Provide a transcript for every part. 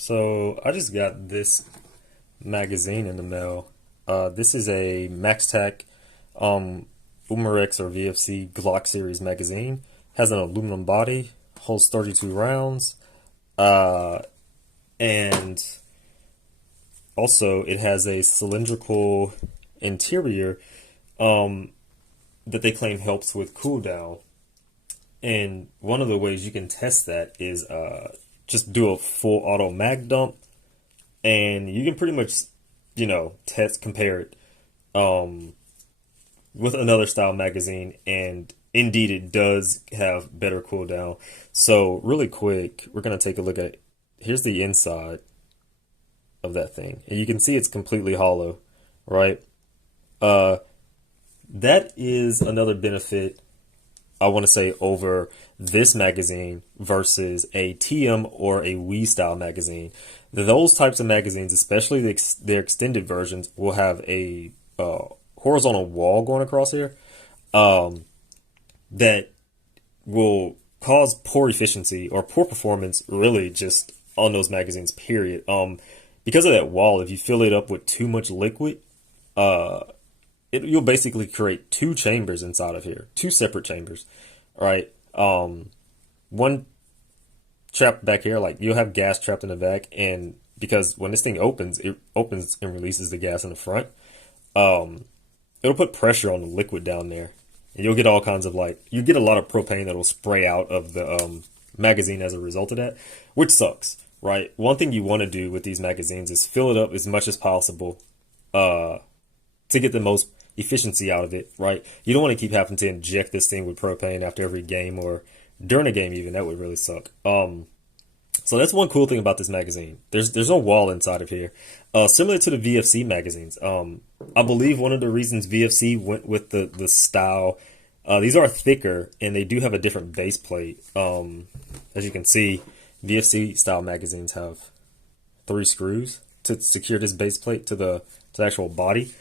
So I just got this magazine in the mail. This is a MaxTac Umarex or VFC Glock series magazine. Has an aluminum body, holds 32 rounds, uh, and also it has a cylindrical interior um, that they claim helps with cooldown. And one of the ways you can test that is just do a full auto mag dump, and you can pretty much, test compare it um, with another style magazine, and indeed it does have better cooldown. So really quick, we're gonna take a look at here's the inside of that thing, and you can see it's completely hollow, right? Uh, that is another benefit I want to say over this magazine versus a TM or a Wii style magazine. Those types of magazines, especially their extended versions, will have a horizontal wall going across here um, that will cause poor efficiency or poor performance, really, just on those magazines. Period. Because of that wall, if you fill it up with too much liquid, uh, you'll basically create two chambers inside of here, two separate chambers, right? One trapped back here, like you'll have gas trapped in the back, and because when this thing opens, it opens and releases the gas in the front. Um, it'll put pressure on the liquid down there, and you'll get all kinds of you get a lot of propane that'll spray out of the magazine as a result of that, which sucks, right? One thing you want to do with these magazines is fill it up as much as possible, uh, to get the most efficiency out of it, right? You don't want to keep having to inject this thing with propane after every game or during a game even. That would really suck. So that's one cool thing about this magazine. There's no wall inside of here. Similar to the VFC magazines. I believe one of the reasons VFC went with the style, these are thicker and they do have a different base plate. As you can see, VFC style magazines have three screws to secure this base plate to the actual body.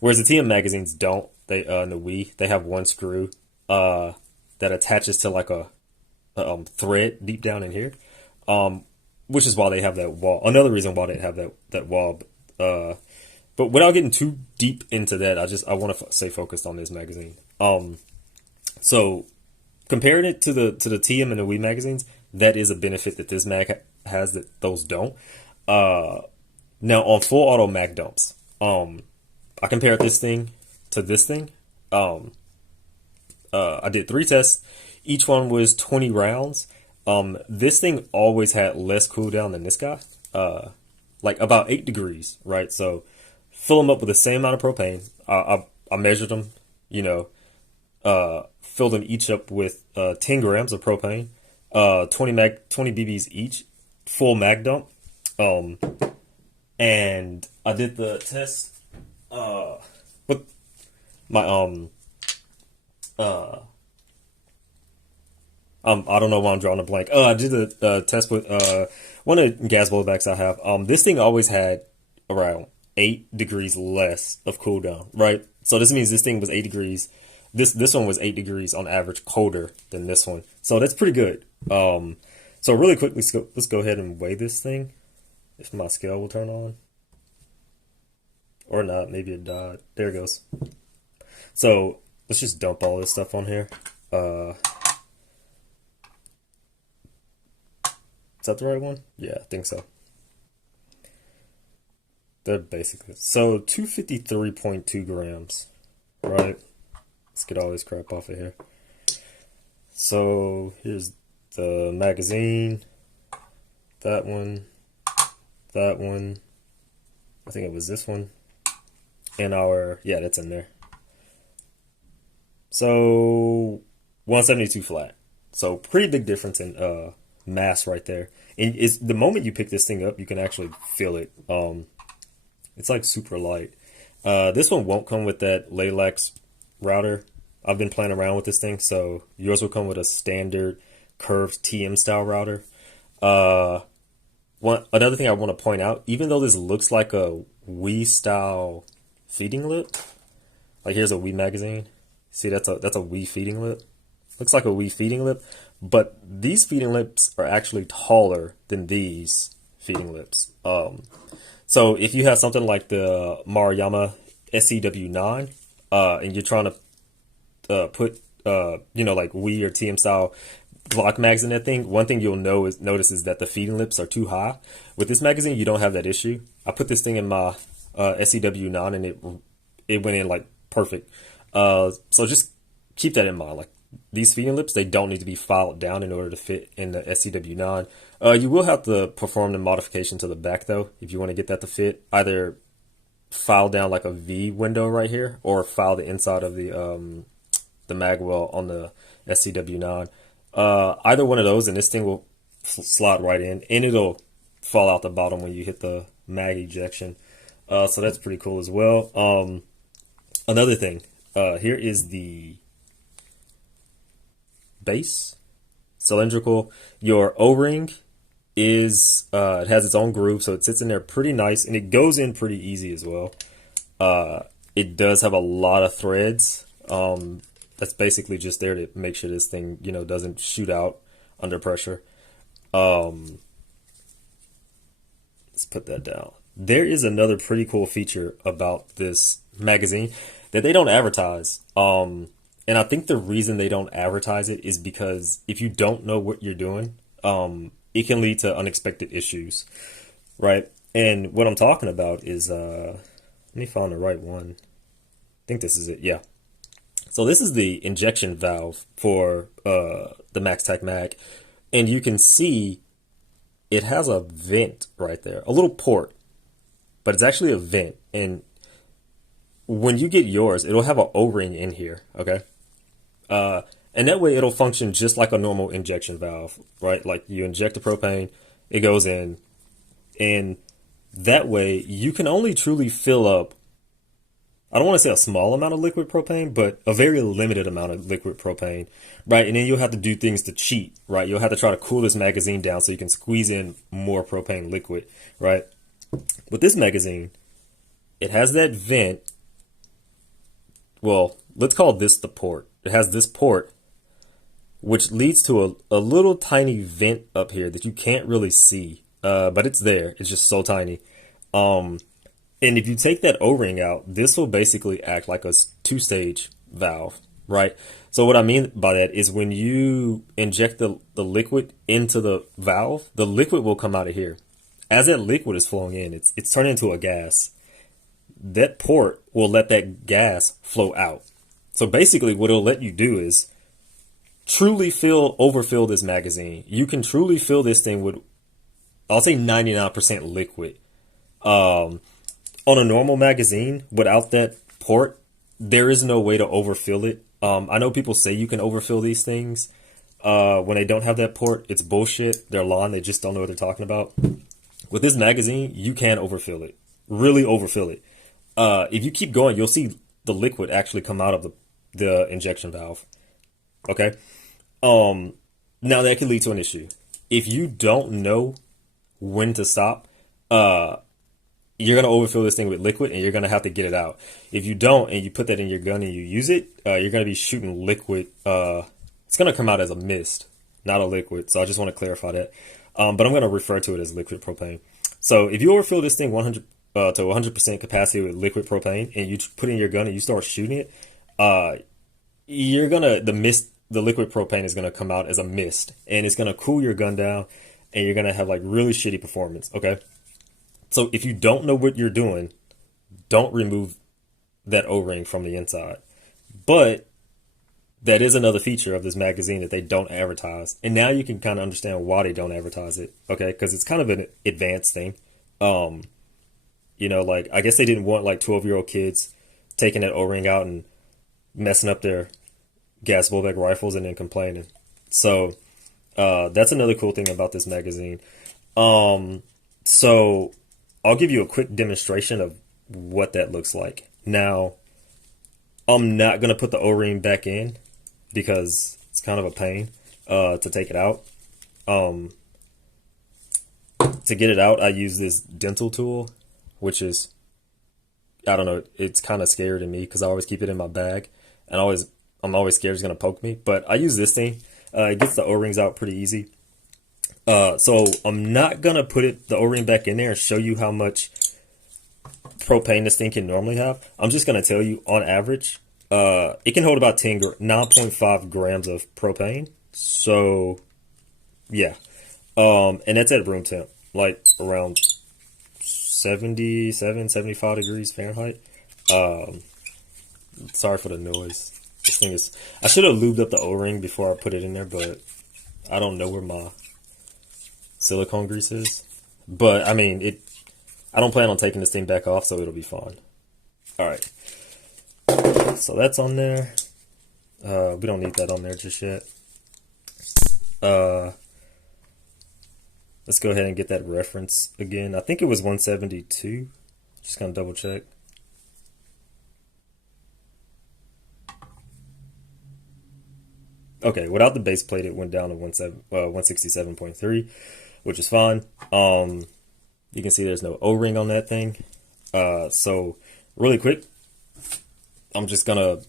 Whereas the TM magazines don't. They in the Wii they have one screw that attaches to like a thread deep down in here, um, which is why they have that wall. Another reason why they have that wall. But without getting too deep into that, I want to stay focused on this magazine. So comparing it to the TM and the Wii magazines, that is a benefit that this mag has that those don't. Uh, Now on full auto mag dumps, I compared this thing to this thing. Um, I did three tests. Each one was 20 rounds. This thing always had less cooldown than this guy. Like about 8 degrees, right? So fill them up with the same amount of propane. I measured them, you know, filled them each up with 10 grams of propane, 20 BBs each, full mag dump. Um, and I did the test with my uh I don't know why I'm drawing a blank. I did the test with one of the gas blowbacks I have. This thing always had around 8 degrees less of cooldown, right? So this means this thing was 8 degrees. This one was 8 degrees on average colder than this one. So that's pretty good. So really quickly, let's go ahead and weigh this thing. If my scale will turn on or not, maybe it died. There it goes. So let's just dump all this stuff on here. Uh, is that the right one? Yeah, I think so. They're basically so 253.2 grams, right? Let's get all this crap off of here. So here's the magazine. That one. That one. I think it was this one. And yeah, that's in there. So 172 flat. So pretty big difference in mass right there. And it's the moment you pick this thing up, you can actually feel it. It's like super light. This one won't come with that Laylax router. I've been playing around with this thing, so yours will come with a standard curved TM style router. Uh, Another thing I want to point out, even though this looks like a Wii style feeding lip, like here's a Wii magazine. See, that's a Wii feeding lip. Looks like a Wii feeding lip, but these feeding lips are actually taller than these feeding lips. So if you have something like the Maruyama SCW9, and you're trying to put like Wii or TM style Glock mags in that thing, one thing you'll notice is that the feeding lips are too high. With this magazine, you don't have that issue. I put this thing in my SCW9 and it went in like perfect. So just keep that in mind. Like these feeding lips, they don't need to be filed down in order to fit in the SCW9. You will have to perform the modification to the back though if you want to get that to fit. Either file down like a V window right here, or file the inside of the mag well on the SCW9. Either one of those, and this thing will slide right in, and it'll fall out the bottom when you hit the mag ejection. So that's pretty cool as well. Another thing, here is the base, cylindrical. Your O-ring is, it has its own groove, so it sits in there pretty nice, and it goes in pretty easy as well. It does have a lot of threads. That's basically just there to make sure this thing, doesn't shoot out under pressure. Let's put that down. There is another pretty cool feature about this magazine that they don't advertise. And I think the reason they don't advertise it is because if you don't know what you're doing, it can lead to unexpected issues, right? And what I'm talking about is, let me find the right one. I think this is it. Yeah. So this is the injection valve for the MaxTact mag, and you can see it has a vent right there, a little port, but it's actually a vent. And when you get yours, it'll have an O-ring in here, okay? And that way it'll function just like a normal injection valve, right? Like you inject the propane, it goes in, and that way you can only truly fill up, I don't want to say a small amount of liquid propane, but a very limited amount of liquid propane, right? And then you'll have to do things to cheat, right? You'll have to try to cool this magazine down so you can squeeze in more propane liquid, right? With this magazine, it has that vent. Well, let's call this the port. It has this port, which leads to a little tiny vent up here that you can't really see, but it's there. It's just so tiny. And if you take that O-ring out, this will basically act like a two-stage valve, right? So what I mean by that is when you inject the liquid into the valve, the liquid will come out of here. As that liquid is flowing in, it's turning into a gas. That port will let that gas flow out. So basically what it'll let you do is truly overfill this magazine. You can truly fill this thing with, I'll say 99% liquid. On a normal magazine, without that port, there is no way to overfill it. I know people say you can overfill these things when they don't have that port. It's bullshit. They're lying. They just don't know what they're talking about. With this magazine, you can overfill it. Really overfill it. If you keep going, you'll see the liquid actually come out of the injection valve. Okay? Now that can lead to an issue. If you don't know when to stop, you're going to overfill this thing with liquid and you're going to have to get it out. If you don't and you put that in your gun and you use it, you're going to be shooting liquid. It's going to come out as a mist, not a liquid. So I just want to clarify that. But I'm going to refer to it as liquid propane. So if you overfill this thing 100 to 100% capacity with liquid propane and you put it in your gun and you start shooting it, the liquid propane is going to come out as a mist and it's going to cool your gun down and you're going to have like really shitty performance. Okay. So if you don't know what you're doing, don't remove that O-ring from the inside. But that is another feature of this magazine that they don't advertise. And now you can kind of understand why they don't advertise it. Okay. Because it's kind of an advanced thing. Like I guess they didn't want like 12-year-old kids taking that O-ring out and messing up their gas blowback rifles and then complaining. So that's another cool thing about this magazine. So I'll give you a quick demonstration of what that looks like. Now, I'm not going to put the O-ring back in because it's kind of a pain to take it out. To get it out, I use this dental tool, which is, I don't know, it's kind of scary to me because I always keep it in my bag. And I'm always scared it's going to poke me. But I use this thing. It gets the O-rings out pretty easy. So I'm not gonna put the O-ring back in there and show you how much propane this thing can normally have. I'm just gonna tell you on average, it can hold about 9.5 grams of propane. So yeah, and that's at room temp, like around 75 degrees Fahrenheit. Sorry for the noise. This thing is. I should have lubed up the O-ring before I put it in there, but I don't know where my silicone grease is. But I mean, I don't plan on taking this thing back off, so it'll be fine. All right. So that's on there. We don't need that on there just yet. Let's go ahead and get that reference again. I think it was 172. Just gonna double check. Okay, without the base plate, it went down to 167.3, which is fine. You can see there's no O-ring on that thing. So really quick, I'm just gonna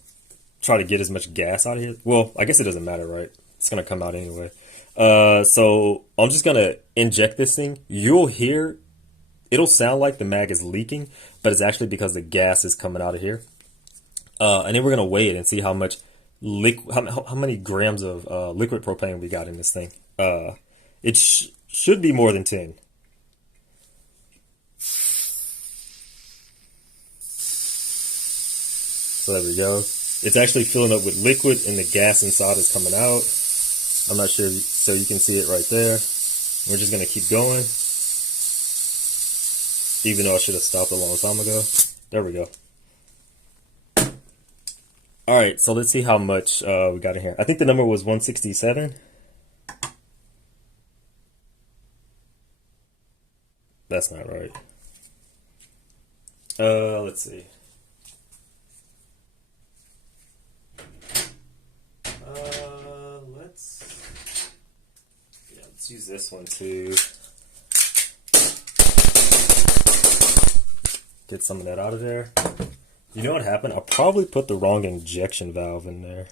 try to get as much gas out of here. Well, I guess it doesn't matter, right? It's gonna come out anyway. So I'm just gonna inject this thing. You'll hear, it'll sound like the mag is leaking, but it's actually because the gas is coming out of here. And then we're gonna weigh it and see how much how many grams of liquid propane we got in this thing. It should be more than 10. So there we go. It's actually filling up with liquid and the gas inside is coming out. I'm not sure, so you can see it right there. We're just gonna keep going. Even though I should have stopped a long time ago. There we go. All right, so let's see how much we got in here. I think the number was 167. That's not right. Let's see. Let's use this one to get some of that out of there. You know what happened? I probably put the wrong injection valve in there.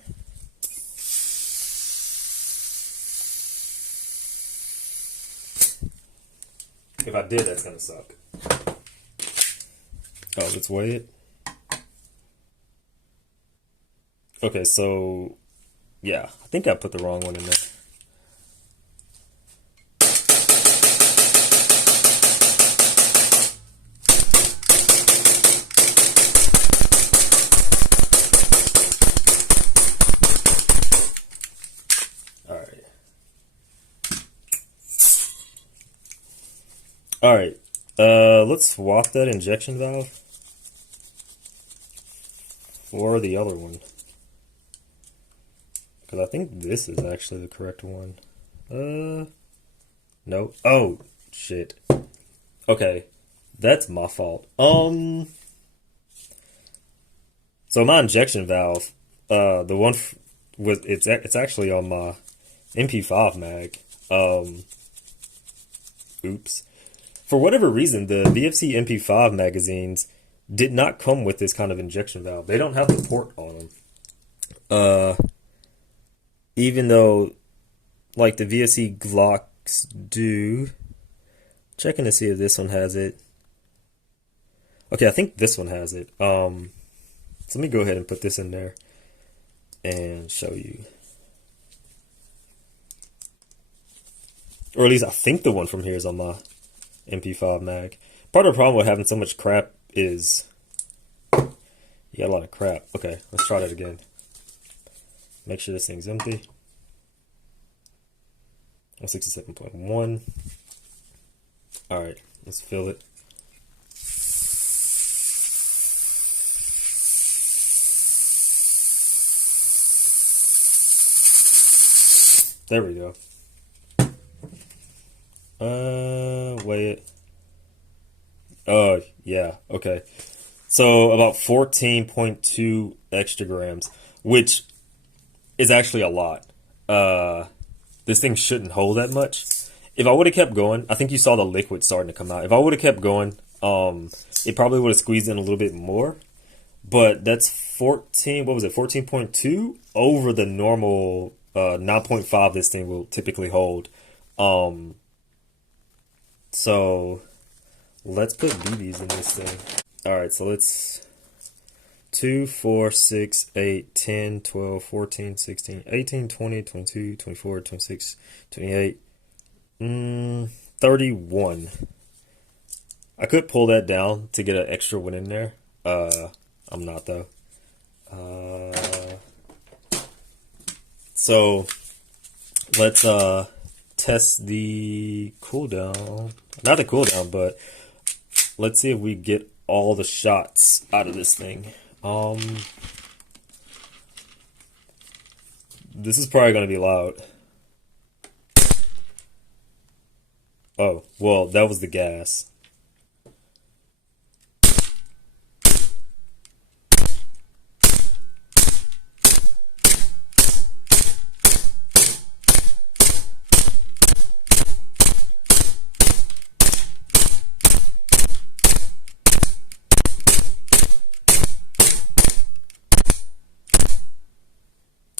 If I did, that's gonna suck. Oh, let's weigh it. Okay, so yeah, I think I put the wrong one in there. All right, let's swap that injection valve for the other one. Because I think this is actually the correct one. No. Oh, shit. Okay, that's my fault. So my injection valve, the one with it's actually on my MP5 mag. Oops. For whatever reason, the VFC MP5 magazines did not come with this kind of injection valve. They don't have the port on them. Even though, like, the VFC Glocks do. Checking to see if this one has it. Okay, I think this one has it. So let me go ahead and put this in there and show you. Or at least I think the one from here is on my MP5 mag. Part of the problem with having so much crap is you got a lot of crap. Okay, let's try that again. Make sure this thing's empty. 167.1. Alright, let's fill it. There we go. Weigh it. Yeah, okay. So about 14.2 extra grams, which is actually a lot. This thing shouldn't hold that much. If I would have kept going, I think you saw the liquid starting to come out. If I would have kept going, it probably would have squeezed in a little bit more. But that's 14, what was it, 14.2 over the normal 9.5 this thing will typically hold. Um, so let's put BBs in this thing. All right, so let's 2, 4, 6, 8, 10, 12, 14, 16, 18, 20, 22, 24, 26, 28, 31. I could pull that down to get an extra one in there. I'm not though. Uh, so let's test the cooldown. Not the cooldown, but let's see if we get all the shots out of this thing. This is probably gonna be loud. Oh, well, that was the gas.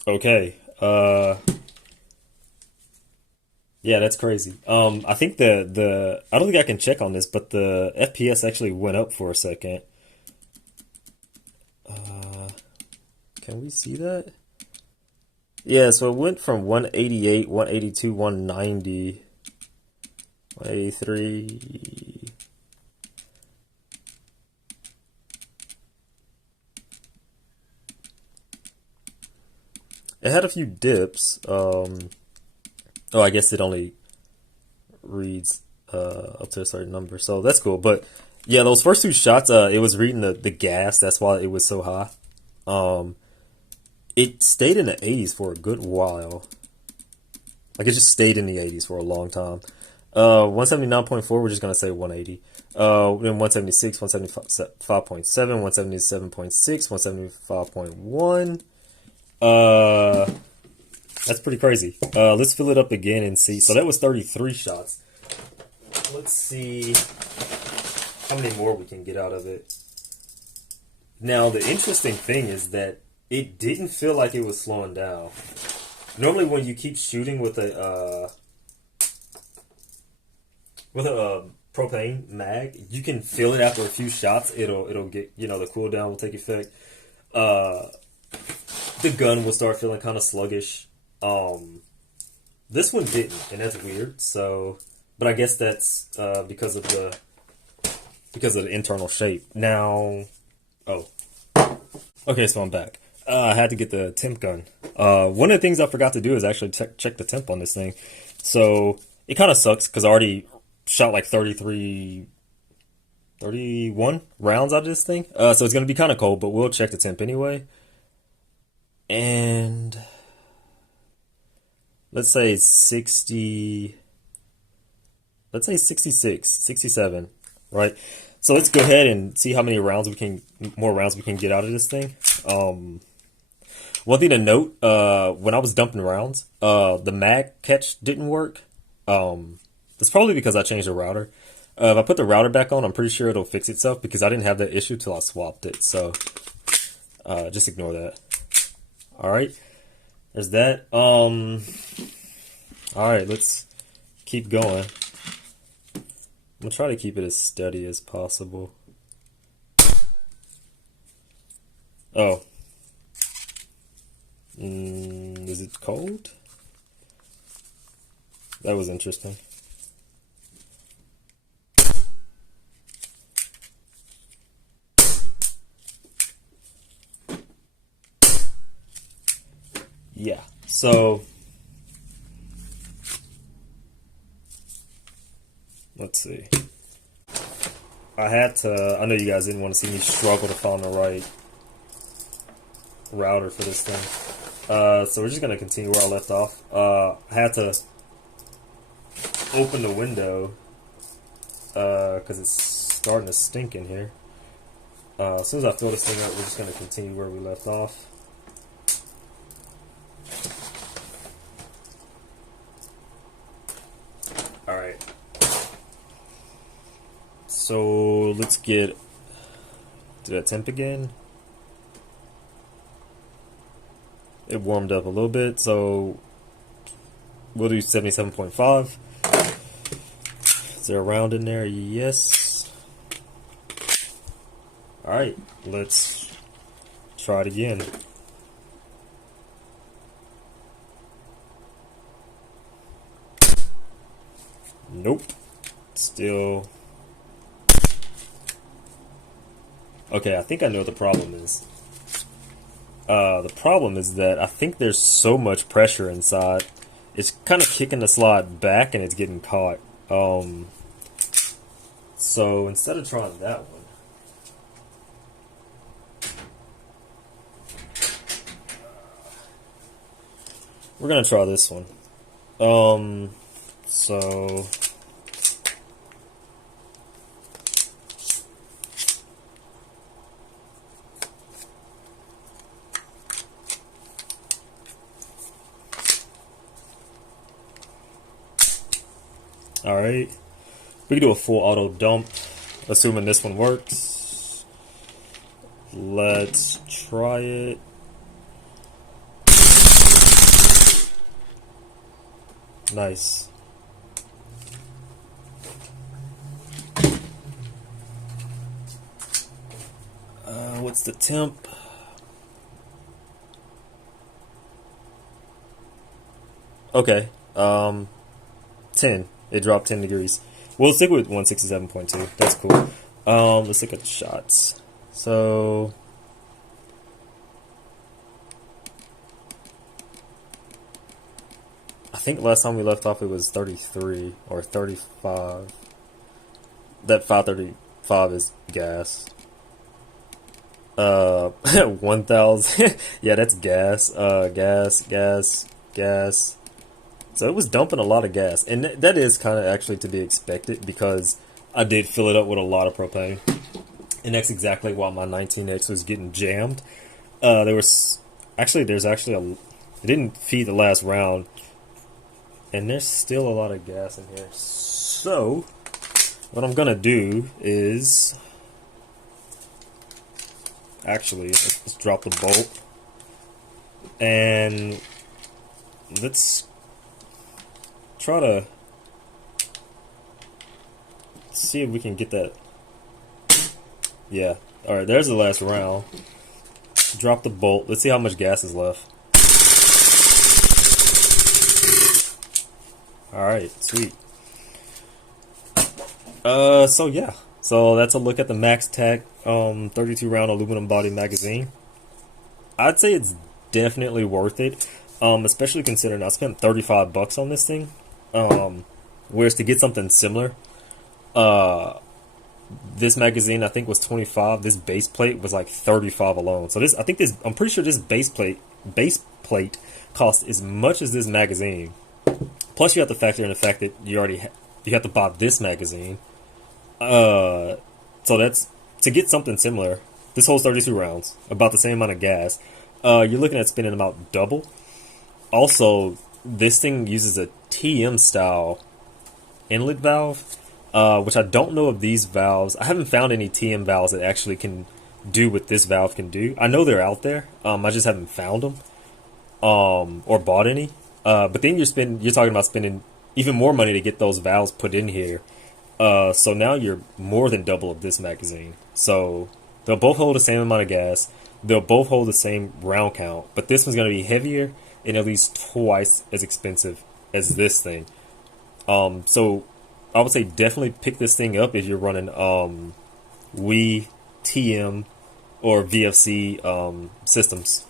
Okay. Yeah, that's crazy. I think the I don't think I can check on this, but the FPS actually went up for a second. Uh, can we see that? Yeah, so it went from 188, 182, 190, 183. It had a few dips. Oh, I guess it only reads up to a certain number, so that's cool. But yeah, those first two shots, it was reading the gas. That's why it was so high. Um, it stayed in the 80s for a good while. Like it just stayed in the 80s for a long time. 179.4, we're just gonna say 180. Then 176, 175.7, 177.6, 175.1. Uh, that's pretty crazy. Let's fill it up again and see. So that was 33 shots. Let's see how many more we can get out of it. Now, the interesting thing is that it didn't feel like it was slowing down. Normally, when you keep shooting with a propane mag, you can feel it after a few shots. It'll get, the cooldown will take effect. Uh, the gun will start feeling kind of sluggish. This one didn't, and that's weird. So, but I guess that's because of the internal shape. Now, oh, okay, so I'm back. I had to get the temp gun. One of the things I forgot to do is actually check the temp on this thing. So it kind of sucks because I already shot like 31 rounds out of this thing. So it's gonna be kind of cold, but we'll check the temp anyway. And let's say 60, let's say 66, 67, right? So let's go ahead and see how many more rounds we can get out of this thing. One thing to note, when I was dumping rounds, the mag catch didn't work. That's probably because I changed the router. If I put the router back on, I'm pretty sure it'll fix itself because I didn't have that issue till I swapped it. So, just ignore that. All right, there's that. All right, let's keep going. I'm gonna try to keep it as steady as possible. Oh, is it cold? That was interesting. Yeah, so let's see. I know you guys didn't want to see me struggle to find the right router for this thing. So we're just going to continue where I left off. I had to open the window because it's starting to stink in here. As soon as I fill this thing up, we're just going to continue where we left off. Alright. So let's get to that temp again. It warmed up a little bit, so We'll do 77.5. Is there a round in there? Yes. Alright, let's try it again. Nope. Still. Okay, I think I know what the problem is. The problem is that I think there's so much pressure inside. It's kind of kicking the slide back and it's getting caught. So instead of trying that one, we're gonna try this one. So alright, we can do a full auto dump, assuming this one works. Let's try it. Nice. What's the temp? Okay, 10. It dropped 10 degrees. We'll stick with 167.2. That's cool. Let's look at the shots. So I think last time we left off it was 33 or 35. That 535 is gas. 1000. Yeah, that's gas. Gas. So it was dumping a lot of gas, and that is kind of actually to be expected because I did fill it up with a lot of propane, and that's exactly why my 19X was getting jammed. There's actually it didn't feed the last round, and there's still a lot of gas in here. So what I'm gonna do is actually let's drop the bolt and let's try to see if we can get that. Yeah. Alright, there's the last round. Drop the bolt. Let's see how much gas is left. Alright, sweet. So yeah. So that's a look at the MaxTact 32 round aluminum body magazine. I'd say it's definitely worth it. Especially considering I spent $35 on this thing. Whereas to get something similar, this magazine I think was 25. This base plate was like 35 alone. So I'm pretty sure this base plate costs as much as this magazine. Plus you have to factor in the fact that you have to buy this magazine. So that's to get something similar. This holds 32 rounds, about the same amount of gas. You're looking at spending about double. Also, this thing uses a TM style inlet valve, which I don't know if these valves. I haven't found any TM valves that actually can do what this valve can do. I know they're out there. I just haven't found them or bought any. But then you're talking about spending even more money to get those valves put in here. So now you're more than double of this magazine. So they'll both hold the same amount of gas. They'll both hold the same round count, but this one's going to be heavier and at least twice as expensive as this thing. So I would say definitely pick this thing up if you're running TM or VFC systems.